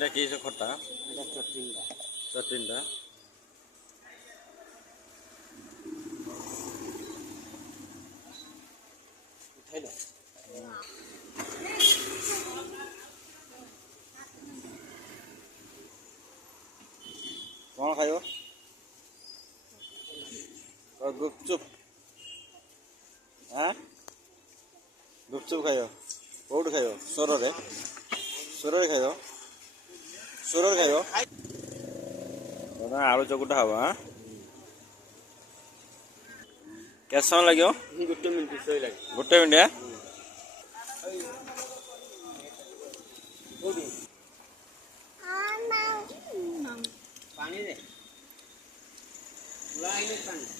এটা কি খটা? এটা চট্রিংটা। চট্রিংটা উঠাই দাও। कौन खाइयो? और गुपचुप हाँ गुपचुप खाइयो कौट खाइयो सोरे सोरे खाइयो सोरे खाइयो ना आलू चकुटा हवा हाँ क्या समय लगे गोटे मिनट सही लगे गोटे मिनट पानी दे पानी